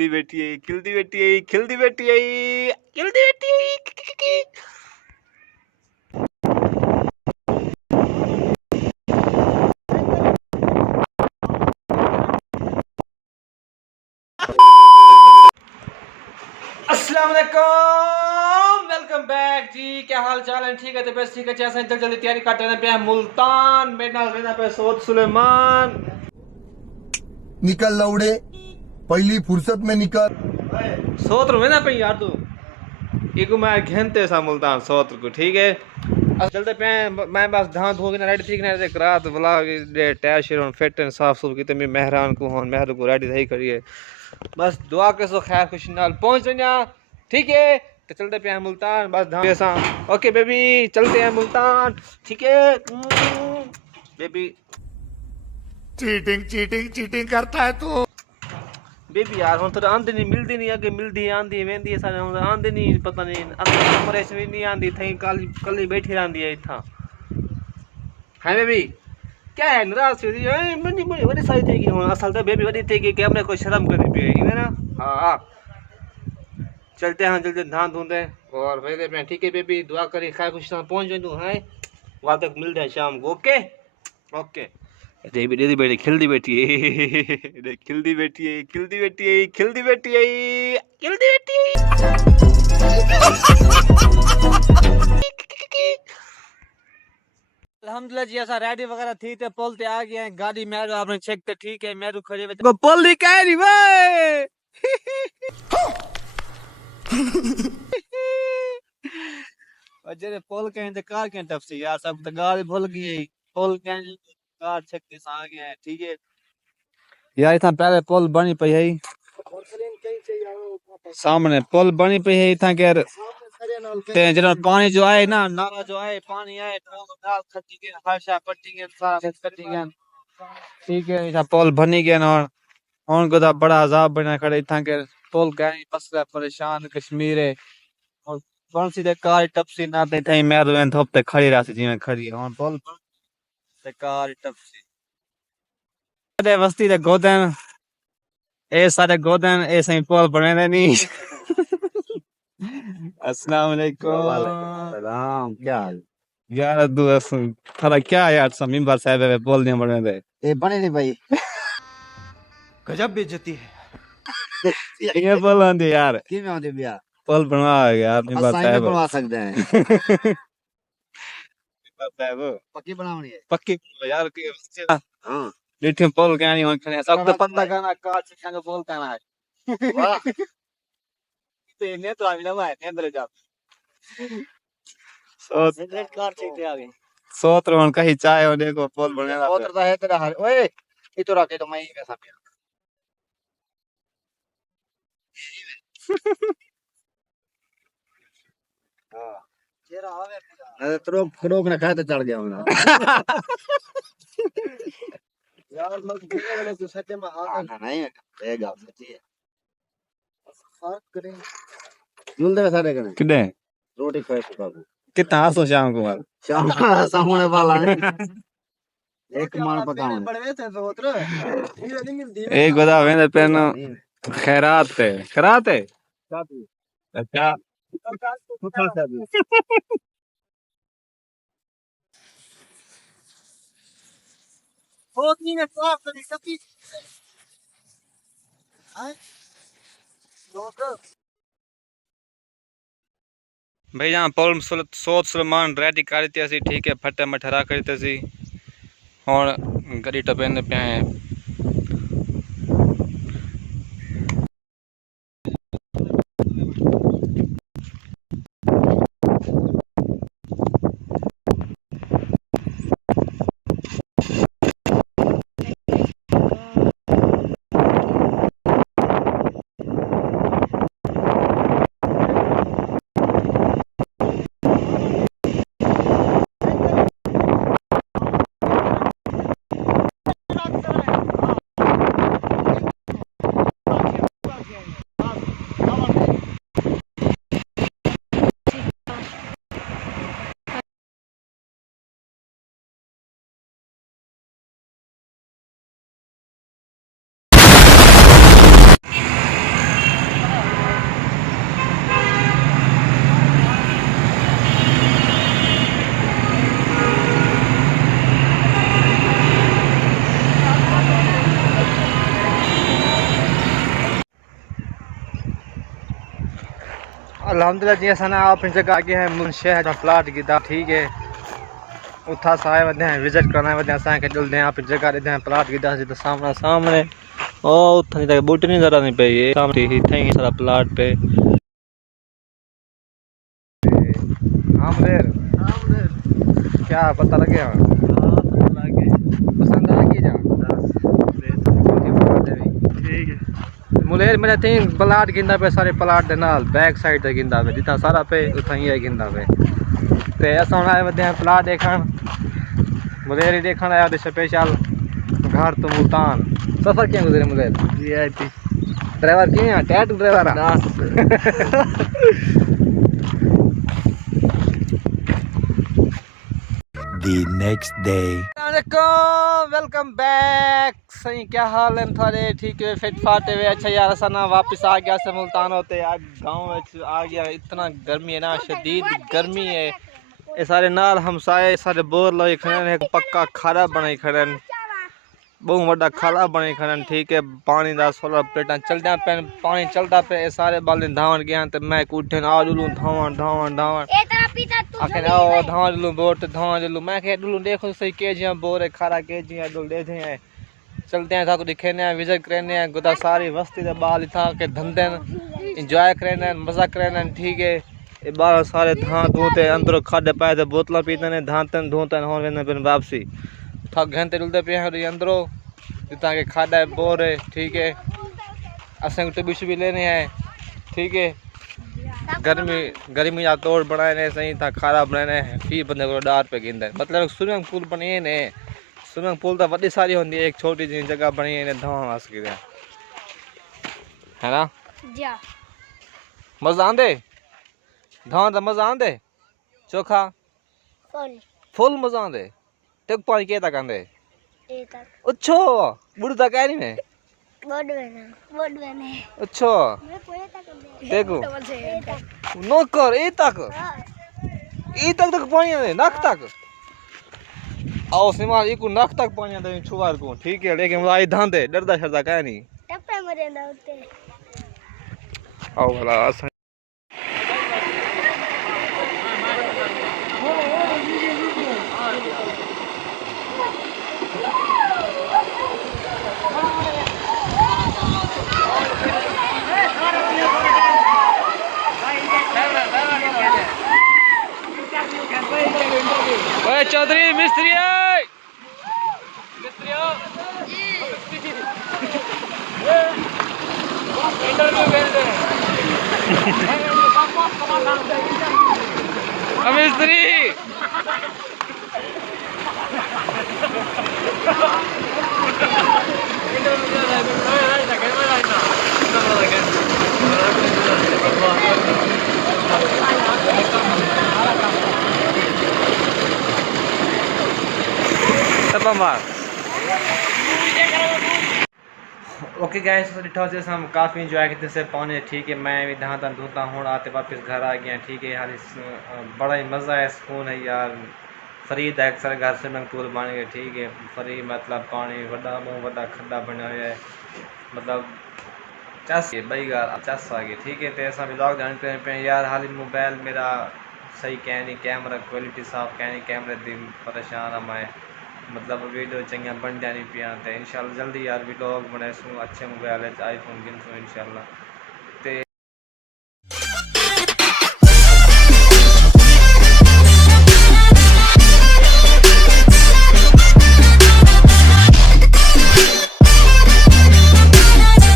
खिलदी बेटी आई, खिलदी बेटी आई, खिलदी बेटी आई, खिलदी बेटी आई। अस्सलाम वालेकुम, वेलकम बैक जी। क्या हाल चाल है? ठीक है तो बस ठीक है। जैसा जल्दी जल्दी तैयारी करते हैं पे मुल्तान मेरे नाल रहना पे सऊद सुलेमान। निकल लौड़े, पहली फुर्सत में निकल। सोत्र में ना पे यार तू एक मैं घंटे सा मुल्तान सोत्र को, ठीक है। चलते पे मैं बस धान धो के ना रेडी ठीक ना एक रात व्लॉग दे टैश शेर फिट एंड साफ सुथरी कितने मेहरान को होन मेहर को रेडी रही करिए। बस दुआ के सो खैर खुशी नाल पहुंच जाना, ठीक है। तो चलते पे हैं मुल्तान बस धान ऐसा। ओके बेबी, चलते हैं मुल्तान, ठीक है बेबी। चीटिंग चीटिंग चीटिंग करता है तू। बेबी यार हम तो आंदी नहीं मिलती नहीं, अगे मिलती आंदी वेंदी सारे हम आंदी नहीं, पता नहीं अंदर ऐसे भी नहीं आंदी थई कल बैठी रहंदी है इथा। हां बेबी क्या है नाराज थी ए मनी मनी वडी सारी थी कि हुन असल तो बेबी वडी थी कि हमने कोई शर्म करनी पई है ना। हां चलते हैं जल्दी धान धुंदे और वेदे पे, ठीक है बेबी। दुआ करी खैर खुश पहुंच जाए तू है वहां तक मिलते हैं शाम को। Okay okay. देवी देवी बेटी खिलदी बेटी है, खिलदी बेटी है, खिलदी बेटी है, खिलदी बेटी है, खिलदी बेटी। अल्हम्दुलिल्लाह जी ऐसा रेडी वगैरह थी ते पोल ते आ गए हैं। गाड़ी मेरे आपने चेक ते ठीक है मेरे खड़े हुए पोल दी कह रही वे और जेरे पोल के ते कार के टप से यार सब तो गाड़ी भूल गई। पोल के कार चेक ते आ गए हैं, ठीक है यार। इतना पहले पोल बनी पई है सामने पोल बनी पई है इतना के ते जरा पानी जो आए ना नाला जो आए पानी आए नाल खट्टी के हर्षा पट्टी के सारा कट्टी के, ठीक है। इतना पोल बनी गया और उनको तो बड़ा अजाब बना खड़े इतना के पोल गए मसला परेशान कश्मीर है और कौन सी दे कार टपसी ना ते थई मेरे वेन थोप ते खड़ी रासी जी में खड़ी है और पोल ते कार टपसी दे वस्ती दे गोदन ए सारे गोदन ए सही पोल बने नहीं। अस्सलाम वालेकुम। सलाम, क्या हाल? यार दोस्त थोड़ा क्या यार समीम बार साहब है बोल दिया बने थे ए बने नहीं भाई। गजब बेइज्जती है। ये बोल दे यार कि में आते बिया पोल बनवा यार समीम बार असाई में साहब बनवा सकते हैं। साहब पक्की बनावनी है। पक्की यार की हां लिठे पोल क्या नहीं होने सब तो पता करना कार से संग पोल करना है। वाह ते ने तो आमिना में अंदर जा सो कार चेक आ गई। सोत्र मन कहीं चाय होने को पोल बनेगा उतरता है तेरा हर ओए इतो रखे तो मैं ही कैसा पिया। हां तेरा आवे अरे त्रोक ना खाए तो चढ़ गया मैं। यार लोग बोले वाले तो सच्चे में आ नहीं है गाल सच्ची है। फर्क करें जुल दे सारे कने किडे रोटी खाए तो बाबू कितना हंसो शाम को यार शाम सामने वाला है एक मान पकावन बड़वे थे तो उतर एक बता वेंदे पेन खैरात है अच्छा होती ने साफ करी सकी हां दोस्त भाई यहाँ पोल सोच सलमान रेडी करते सी, ठीक है। फटे मठरा करते सी और गड़ी टपेंदे पे हैं। अल्हम्दुलिल्लाह जी असां अपनी जगह आगे हैं मुंशे जो प्लाट कीता ठीक है उथा साए वधे हैं विजिट करना वधे असां के जुलदे हैं अपनी जगह दे हैं प्लाट कीता जी तो सामने ओ उथा तक बूटी नहीं जरा नहीं पे ये सामने इथे ही सारा प्लाट पे हां मुदेर क्या पता लगे पसंद आ गई जा ठीक है मुलेर मेरा तीन प्लाट गिंदा पे सारे प्लाट दे नाल बैक साइड ते गिंदा पे जिथा सारा पे उथा ही गिंदा पे ते असां आए वधे हैं प्लाट देखण मुलेर ही देखण आया स्पेशल घर तो मुल्तान सफर क्या गुजरे मुलेर वीआईपी ड्राइवर की है टैट driver The next day. Welcome back सही क्या हाल है थोड़े ठीक है फिट फाटे हुए अच्छा यार असा ना वापस आ गया से मुल्तान होते आज गांव में आ गया इतना गर्मी है ना शदीद गर्मी है ये सारे नाल हमसाए सारे बोर लोग खड़े हैं पक्का खारा बनाई खड़े बहुत बड़ा खाला बने खड़े ठीक है पानी का 16 प्लेटा चलदा पे पानी चलता पे सारे बाले धावन गया तो मैं उठे आ डुलू धावन धावन धावन आखिर आओ धावन डुलू बोट धावन डुलू मैं कह डुलू देखो सही के जी बोरे खारा के जी डुल दे हैं चलते हैं थाको दिखेने विजिट करने गुदा सारी बस्ती दे बाल था के धंधे एंजॉय करने मजा करने ठीक है ये बाल सारे धां धोते अंदर खादे पाए तो बोतल पीते ने धांतन धोतन हो वेने फिर वापसी थक घंटे डुलते पे हैं अंदरों जितना के खादा है बोर है ठीक है असें टबिश भी लेने हैं ठीक है गर्मी का तोड़ बनाए सही था खारा बनाने फी बंदे को डार पे गिंदा मतलब स्विमिंग पूल बने ने स्विमिंग पूल तो बड़ी सारी होंगी एक छोटी जी जगह बनी है धावा वास की है ना जा मजा आंदे धावा तो मजा आंदे चोखा फुल मजा आंदे तक पानी के तक आंदे अच्छो बुढ़ तक है नहीं मैं अच्छो देखो नौकर ए तक पानी आंदे नक तक आओ सिमा इको नक तक पानी आंदे छुवार को ठीक है लेकिन आई धांदे डरदा शरदा का नहीं टप्पे मरेंदा उते आओ भला चौधरी मिस्त्री मिस्त्री ओके गाइस डिठा से हम काफ़ी इंजॉय करते से पौने ठीक है मैं भी धां धोता हूँ आते वापस घर आ गया ठीक है यार बड़ा ही मज़ा है सुकून है यार फरीद है अक्सर घर स्विमिंग पूल बन गए ठीक है फरी मतलब पानी वड्डा बहुत वड्डा खड्डा बना हुआ है मतलब चस बई गाल चस आ गई ठीक है तो ऐसा ब्लॉग जानते पे यार हाल मोबाइल मेरा सही कह नहीं कैमरा क्वालिटी साफ कह नहीं कैमरे दिन परेशान है मैं मतलब वीडियो चंगा बन जानी पिया तो इंशाल्लाह जल्दी यार व्लॉग बनाए अच्छे मोबाइल आईफोन गिन इंशाल्लाह